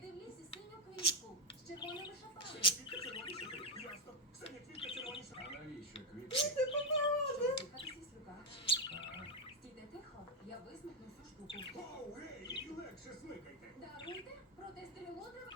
Придивлюся синю квітку з червоними шапами. Ясно. Синя квітка, червоні шапки. А навіщо квітки? Слухатися слюка. Ага. Стійте тихо, я висмикну цю штуку. Оу, гей, легше смикайте. Даруйте, проте стрілу треба